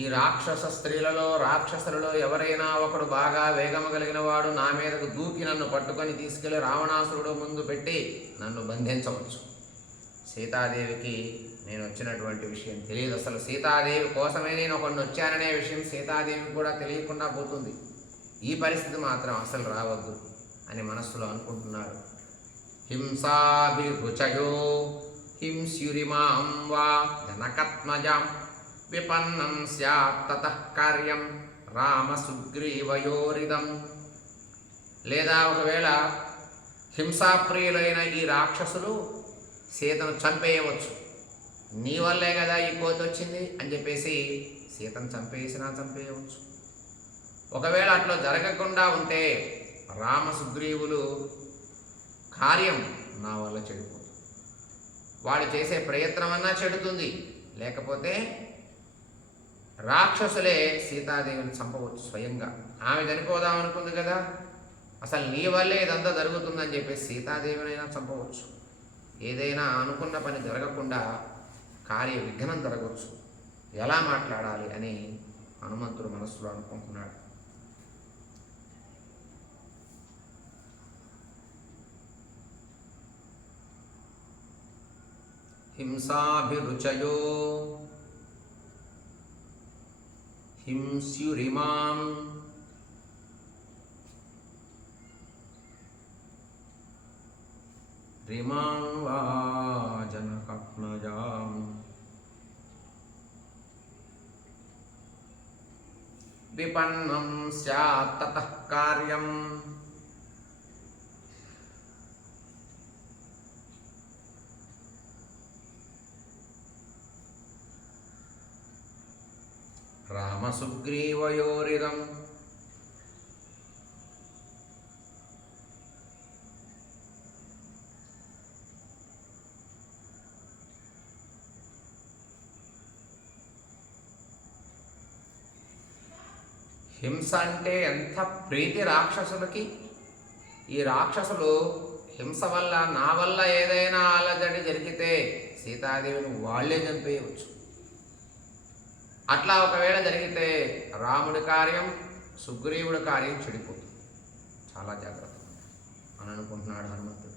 ఈ రాక్షస స్త్రీలలో రాక్షసులలో ఎవరైనా ఒకడు బాగా వేగము కలిగిన వాడు నా మీదకు దూకి నన్ను పట్టుకొని తీసుకెళ్ళి రావణాసురుడు ముందు పెట్టి నన్ను బంధించవచ్చు. సీతాదేవికి నేను వచ్చినటువంటి విషయం తెలియదు. అసలు సీతాదేవి కోసమే నేను ఒకడిని వచ్చాననే విషయం సీతాదేవి కూడా తెలియకుండా పోతుంది. ఈ పరిస్థితి మాత్రం అసలు రావద్దు అని మనస్సులో అనుకుంటున్నాడు. హింసాభిరుచయో హింస్యురిమాం వా జనకత్మజాం విపన్నం సత్ కార్యం రామసుగ్రీవయోరిదం లేదా ఒకవేళ హింసాప్రియులైన ఈ రాక్షసులు సీతను చంపేయవచ్చు. నీ వల్లే కదా ఈ కోతి వచ్చింది అని చెప్పేసి సీతను చంపేసినా చంపేయవచ్చు. ఒకవేళ అట్లా జరగకుండా ఉంటే రామ సుగ్రీవులు కార్యం నా వల్ల చెడిపోతుంది. వాడు చేసే ప్రయత్నం అన్నా చెడుతుంది. లేకపోతే రాక్షసులే సీతాదేవిని చంపవచ్చు స్వయంగా. ఆమె చనిపోదాం అనుకుంది కదా. అసలు నీ వల్లే ఇదంతా జరుగుతుందని చెప్పేసి సీతాదేవినైనా చంపవచ్చు. ఏదైనా అనుకున్న పని జరగకుండా కార్య విఘ్నం జరగవచ్చు. ఎలా మాట్లాడాలి అని హనుమంతుడు మనస్సులో అనుకుంటున్నాడు. హింసాభిరుచయో హింస్యురిమాం రిమాం వా జనకత్మజాం విపన్నం స్యాత్ తతః కార్యం రామసుగ్రీవయోరిదం. హింస అంటే ఎంత ప్రీతి రాక్షసులకి? ఈ రాక్షసులు హింస వల్ల నా వల్ల ఏదైనా అలజడి జరిగితే సీతాదేవిని వాళ్ళే చంపేయవచ్చు. అట్లా ఒకవేళ జరిగితే రాముడి కార్యం సుగ్రీవుడి కార్యం చెడిపోతుంది. చాలా జాగ్రత్త. అని అనుకుంటున్నాడు హనుమంతుడు.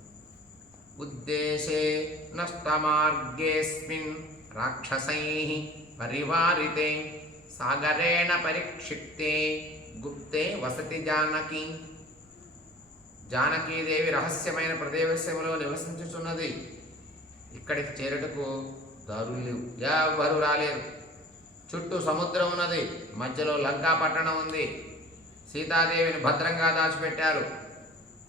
ఉద్దేశే నష్టమార్గేస్మిన్ రాక్షసై పరివారితే సాగరేణ పరిక్షిప్తే గుప్తే వసతి జానకి. జానకీదేవి రహస్యమైన ప్రదేశంలో నివసించుచున్నది. ఇక్కడికి చేరుటకు దారులు ఎవరు రాలేరు. చుట్టూ సముద్రం ఉన్నది. మధ్యలో లంకా పట్టణం ఉంది. సీతాదేవిని భద్రంగా దాచిపెట్టారు.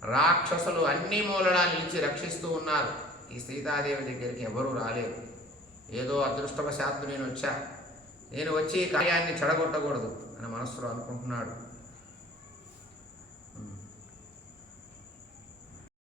రాక్షసులు అన్ని మూలలా నిలిచి రక్షిస్తూ ఉన్నారు. ఈ సీతాదేవి దగ్గరికి ఎవరూ రాలేరు ఏదో అదృష్టవశాత్తు నేను వచ్చా. నేను వచ్చి ఈ కార్యాన్ని చెడగొట్టకూడదు అని మనస్సులో అనుకుంటున్నాడు.